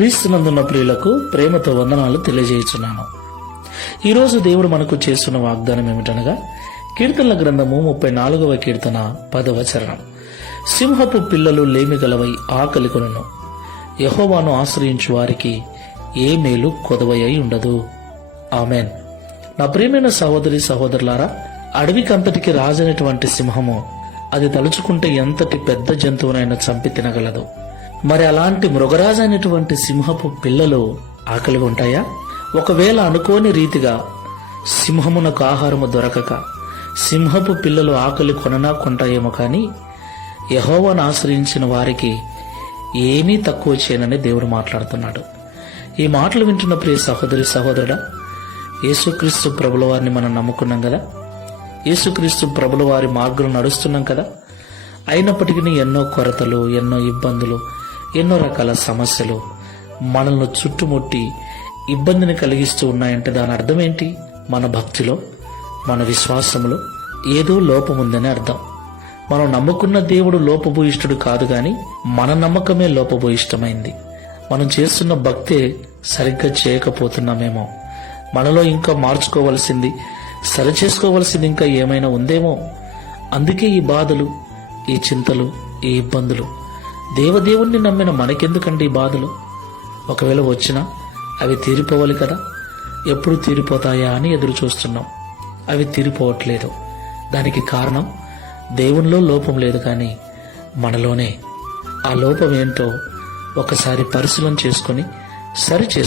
క్రీస్తునందున్న ప్రియులకు ప్రేమతో వందనాలు తెలియజేయుచున్నాను. ఈరోజు దేవుడు మనకు చేస్తున్న వాగ్దానం ఏమిటనగా కీర్తనల గ్రంథము ముప్పై నాలుగవ కీర్తన పదవ చరణం. సింహపు పిల్లలు లేమిగలవై ఆకలి కొనును. యహోవాను ఆశ్రయించు వారికి ఏ మేలు కొదవయ్యి ఉండదు. ఆమెన్. నా ప్రియమైన సహోదరి సహోదరులారా అడవికంతటికి రాజైనటువంటి సింహము అది తలుచుకుంటే ఎంతటి పెద్ద జంతువునైనా చంపి తినగలదు. మరి అలాంటి మృగరాజు అనేటువంటి సింహపు పిల్లలు ఆకలిగా ఉంటాయా? ఒకవేళ అనుకోని రీతిగా సింహమునకు ఆహారము దొరకక సింహపు పిల్లలు ఆకలి కొననా కొంటాయేమో కానీ యహోవాను ఆశ్రయించిన వారికి ఏమీ తక్కువ చేయనని దేవుడు మాట్లాడుతున్నాడు. ఈ మాటలు వింటున్న ప్రియ సహోదరి సహోదరుడా యేసుక్రీస్తు ప్రభుల వారిని మనం నమ్ముకున్నాం కదా? యేసుక్రీస్తు ప్రభుల వారి మార్గం నడుస్తున్నాం కదా? అయినప్పటికీ ఎన్నో కొరతలు ఎన్నో ఇబ్బందులు ఎన్నో రకాల సమస్యలు మనల్ని చుట్టుముట్టి ఇబ్బందిని కలిగిస్తూ ఉన్నాయంటే దాని అర్థం ఏంటి? మన భక్తిలో మన విశ్వాసంలో ఏదో లోపం ఉందని అర్థం. మనం నమ్ముకున్న దేవుడు లోపభూయిష్ఠుడు కాదు గాని మన నమ్మకమే లోపభూయిష్టమైంది. మనం చేస్తున్న భక్తే సరిగ్గా చేయకపోతున్నామేమో. మనలో ఇంకా మార్చుకోవలసింది సరిచేసుకోవలసింది ఇంకా ఏమైనా ఉందేమో? అందుకే ఈ బాధలు ఈ చింతలు ఈ ఇబ్బందులు దేవదేవుణ్ణి నమ్మిన మనకెందుకండి బాధలు? ఒకవేళ వచ్చినా అవి తీరిపోవాలి కదా. ఎప్పుడు తీరిపోతాయా అని ఎదురు చూస్తున్నాం. అవి తీరిపోవట్లేదు. దానికి కారణం దేవునిలో లోపం లేదు కానీ మనలోనే. ఆ లోపం ఏంటో ఒకసారి పరిశీలన చేసుకొని సరి